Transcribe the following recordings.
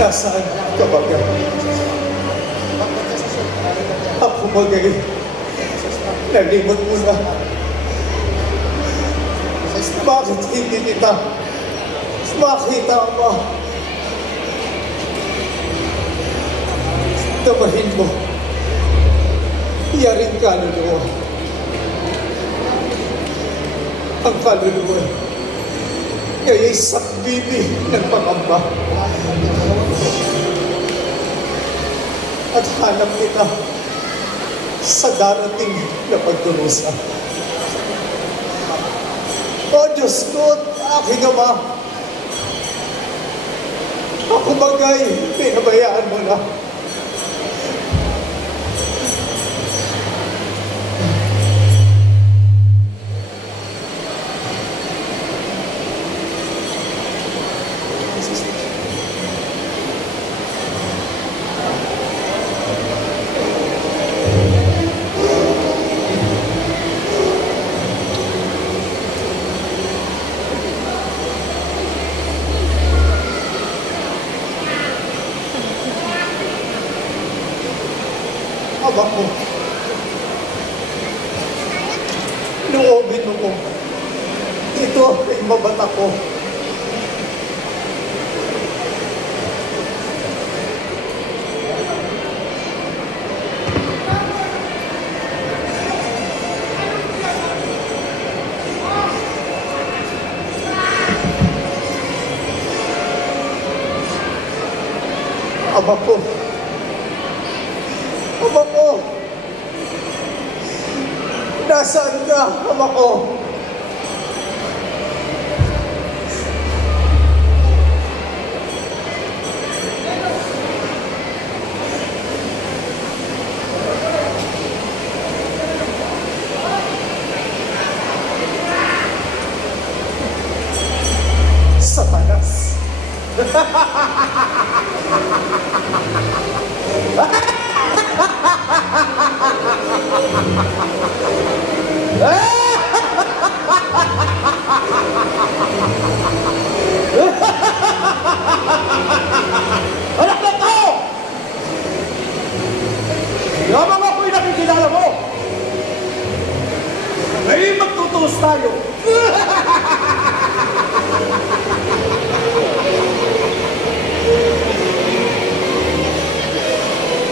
Nasaan ka ba? Ako magaling. Nalimot mo na. Bakit hindi kita makita ba? Damahin mo. Yaring kaluluwa. Ang kaluluwa kaya'y sakbibi ng pangamba. At hanap kita sa darating na pagdurusa. O Diyos ko at aking Ama, ako bagay, pinabayaan mo na. Aba ko, loobin mo ko. Ito ay mabata ko. Aba ko. Ama ko! Nasaan ka, Ama ko? Satanas! Anak ng tao! Lamang ako'y nakikilala mo! Ngayon magtutuos tayo!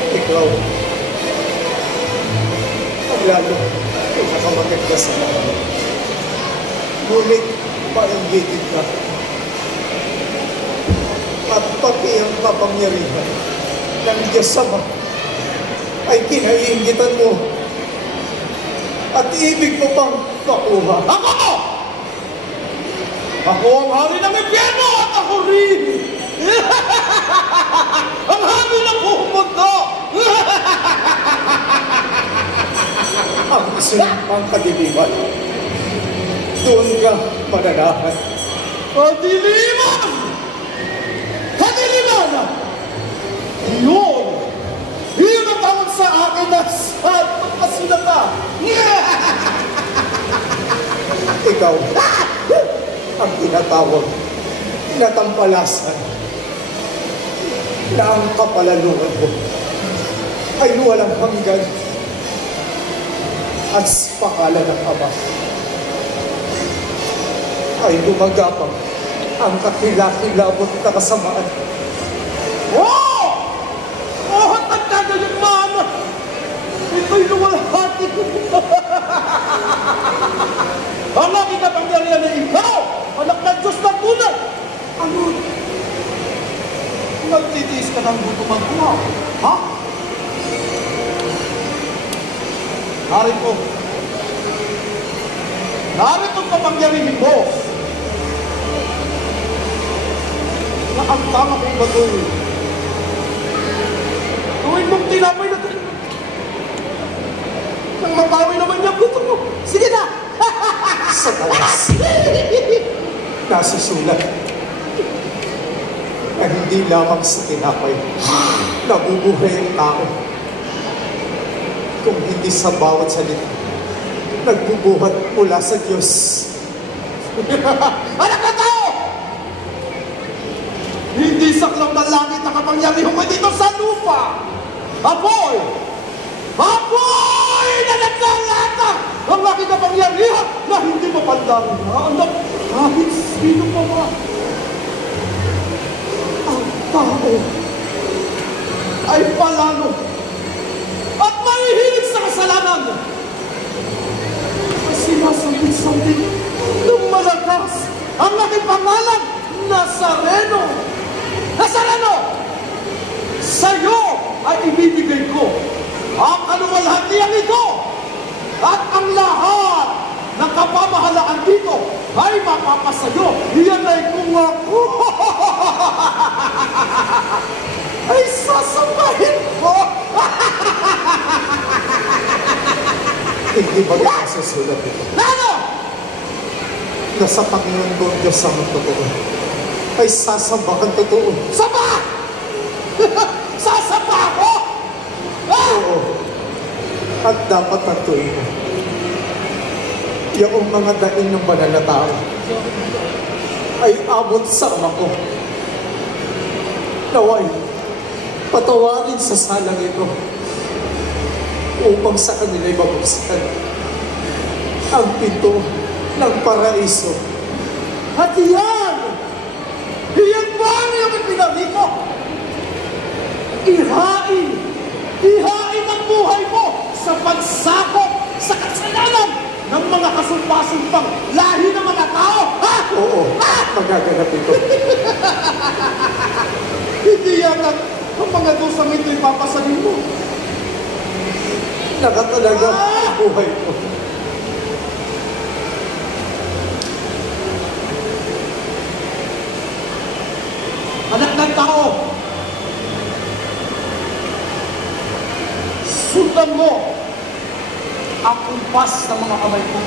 Ikaw, ang lalo ay nakamaganda sa mga. Ngunit, mainggitin ka. At pati ang kapangyarihan ng Diyos Ama ay kinaiingitan mo at ibig mo pang makuha. Ako! Ako ang hari ng impyerno at ako rin! Ang hari ng buong mundo! Ang isinumpang kadiliman, doon ka mananahan. Kadiliman! Kadiliman! Yun! Yun ang tawag sa akin na sa kasulata! Ikaw, ang tinatawag na tampalasan na ang kapalaluan mo ay walang hanggan at sa pangalan ng Ama ay lumagapang ang kakilakilabot na kasamaan. Oh! Oh, tagtado yung mana! Ito'y luwalhati ko! Ang aking kapangyarihan na ikaw, anak ng Diyos na tunay! Ano? Nagtitiis ka ng gutuman ko, ha? Narito. Narito ang kapangyarihan mo. Na ang tama kong batoy. Gawin mong tinapay na ito. Nang mabawi naman niya gusto mo. Sige na! Sa talas, nasusulat na hindi lamang sa tinapay nabubuhay ang tao, kung hindi sa bawat salita nagbubuhat mula sa Diyos. Anak na tao! Hindi saklaw ng langit ang kapangyarihan mo dito sa lupa! Apoy! Apoy na naglalata ang aking kapangyarihan na hindi mapandarin na anak kahit sino pa man. Ang tao ay palalo at mahihilig sa kasalanan. Sinasambit-sambit ng malakas ang aking pangalan, Nazareno. Nazareno! Sa'yo ay ibibigay ko ang kaluwalhatian ito at ang lahat ng kapamahalaan dito ay mapapasayo. Iyan ay kung ako ay sasabahin ko. Hindi ba nasusulat ito? Ano? Na sa Panginoon kong Diyos ang totoo ay sasamba ang totoo. Saba! Sasaba ako? Oo. At dapat tantuin mo. Yung mga daing ng banal na tao ay abot sa ama ko. Naway, patawarin sa salang ito upang sa kanila'y mabuksan ang pinto ng paraiso. At iyan ba yung ipinali ko? Ihain ang buhay mo sa pagsakop sa kasalanan ng mga kasumpa-sumpang lahi ng mga tao, ha? Oo, magaganap ito. Hindi yan ang mga dosang ito ipapasalin mo. Nakatalaga ang buhay ko. Anak ng tao, sundan mo ang kumpas ng mga kamay ko.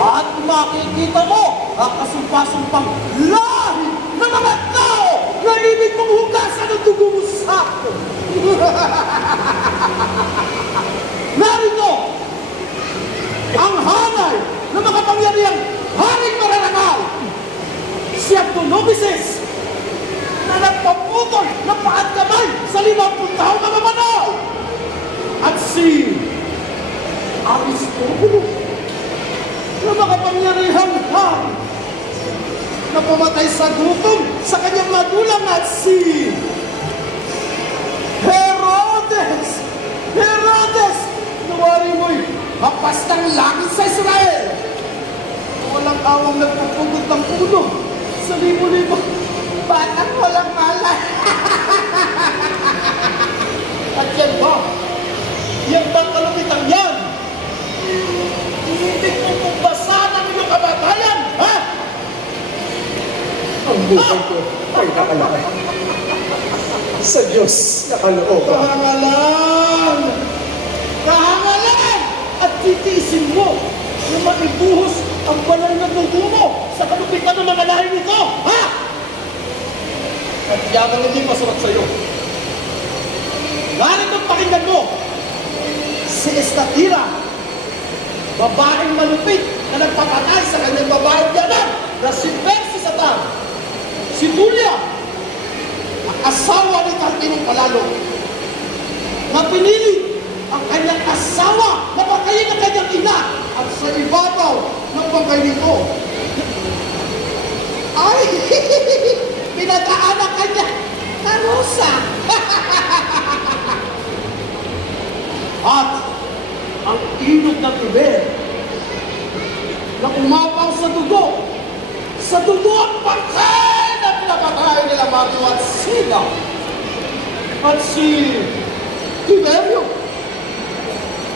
At makikita mo ang kasumpa-sumpang lahi ng mga tao na ibig mong hugasan ng dugo mo sa akin. Narito ang hanay ng mga pangyarihang haring mararangal, si Abdonobises, na nagpaputol ng paat kamay sa 50 taong mga manaw, at si Aristobulo, na makapangyarihang hari na pumatay sa gutom sa kanyang magulang, at si Herodes, nawari mo'y hapas ng langit sa Israel. Walang awang nagpupugod ng ulo sa libo-libo. Batang walang malay. At yan ba? Yan ba kalupitan yan? Hindi mo kumbasan ang iyong kamatayan, ha? Ang buhay ko ay nakalakay sa Diyos nakalooban. Kahangalan! At titiisin mo na maibuhos ang banal na dugo mo sa kalupitan ng mga lahi nito, ha? At yan ang hindi masulat sa'yo. Narito pakinggan mo, si Estatira, babaeng malupit na nagpapatay sa kanyang babaeng yanan na si Persisatan, si Julia, ang asawa ni Tarquinio Palalo, na pinili ang kanyang asawa na pagkain ng kanyang ina, at sa ibabaw ng bangkay nito ay pinadaan ang kanyang karosa. At ang inog ng Tiber na umapaw sa dugo ang bangkay na pinapatay nila Mario at Sila at si Tiberio,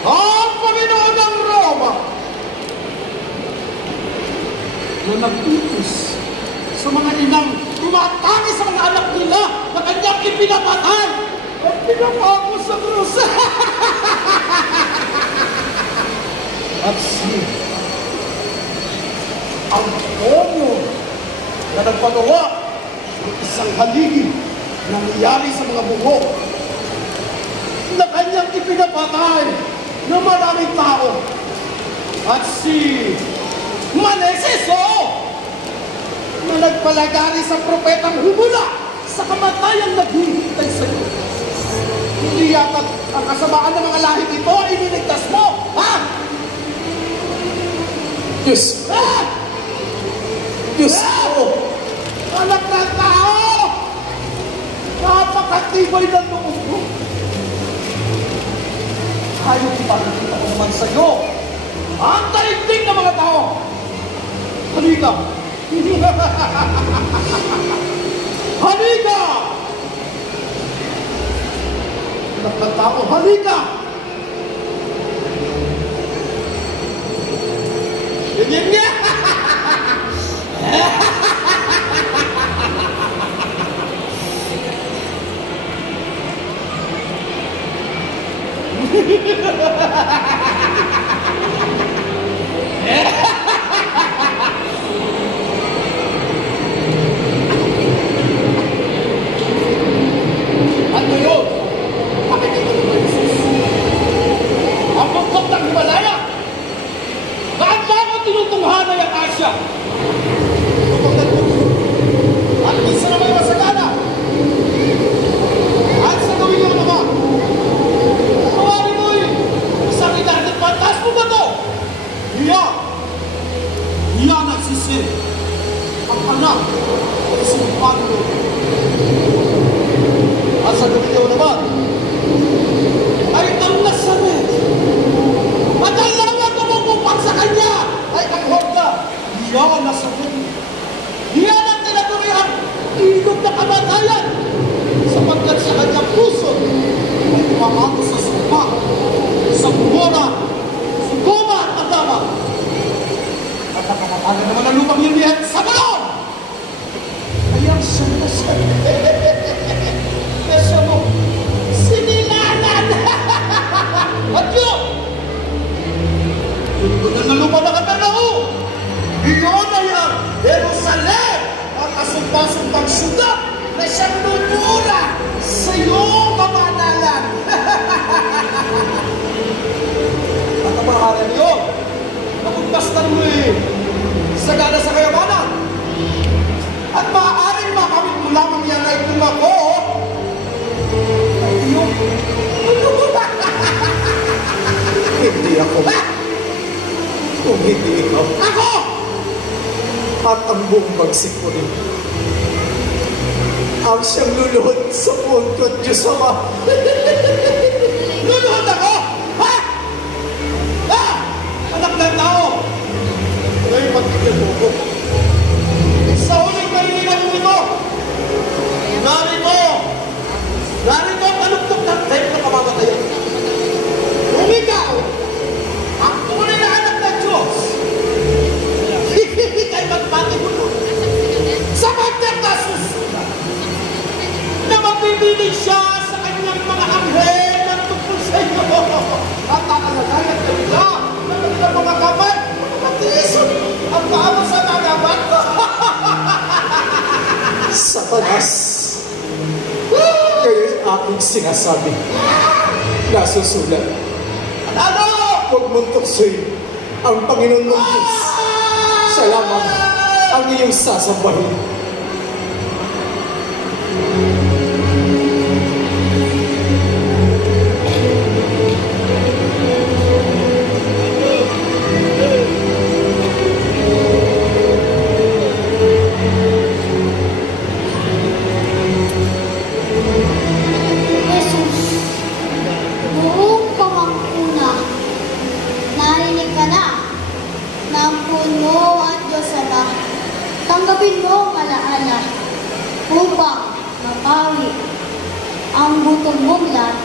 ang Panginoon ng Roma, na nagtutos sa mga inang tumatangi sa mga anak nila na kanyang ipinapatay at pinapako sa krus. At ang demonyo na nagpagawa ng isang haligi nangyari sa mga buhok na kanyang ipinapatay ng maraming tao. At si Maneses, na nagpalagari sa propetang humula sa kamatayang naghihintay sa iyo. Hindi yata ang kasamaan ng mga lahing ito ay iniligtas mo, ha? Diyos! Ha? Diyos! Anak ng tao! Napakatibay ng loob mo. Ayaw ipakikita ko naman sa iyo ang taigting ng mga tao. Halika! Halika! Anak ng tao, halika! Ganyan niya! Ano yun? Pakikita mo ba, Jesus? Ang bundok ng Himalaya! Bakit ba ako tinutunghanay ang Asya? At minsan na may masagana. At sa gawin mo naman, tawarin mo isang idating pantas mo ba ito? Iya nagsisin ang anak ng isang Panginoon. At sa gawin mo naman, ay ang Nazaret. At ang lawan tumupupang sa kanya ay ang Horda. Iya ang Nazaret. Iya ang tinaturi ang ilog na kamatayan sapagkat sa kanyang puso ay tumamato sa sumpa, sa Gomora, Sodoma at Adama. At nakakatagan naman ang lupang yun yan sa balon! Kaya siya na siya. Kaya mo, sinilanan! At yun! Tutunan na lupa na Kapernaum! Iyon ay ang Jerusalem at asumpang-sumpang syudad na siyang nunura sa iyong kamanalan. At ang maaaring niyo, napagpastan mo sagana sa kayamanan. At maaaring makamit mo lamang yan ay kung ako ay iyong Hindi ako. Kung hindi ikaw. Ako! At ang buong magsipunin. Ang siyang luluhod sa puntod, Diyos Ama. Luluhod ako! Ha? Ha? Anak ng tao! Ngayon pagbigyan mo ko. Sa huling kailangan mo ito, narito ang taluktok ng tayo na kamamatayan. Kung ikaw, ang tunay na anak ng Diyos, ika'y magpati mo nun. Sapagkat na susunod, na magbibigay siya sa kanyang mga anghel ng tungkol sa iyo. At takalagayan kayo na kanilang mga kamay, matiisun ang paano sa nagabat ko. Satanas. Kayo'y aking sinasabi. Nasusulat. Ano? Huwag mong tuksoy ang Panginoon mong Diyos. Siya lamang ang iyong sasambahin. Jesus, buong pamangkuna, narinig ka na ng puno at Diyos Ama. Tanggapin mo ang alaala upang mapawi ang butong mong lahat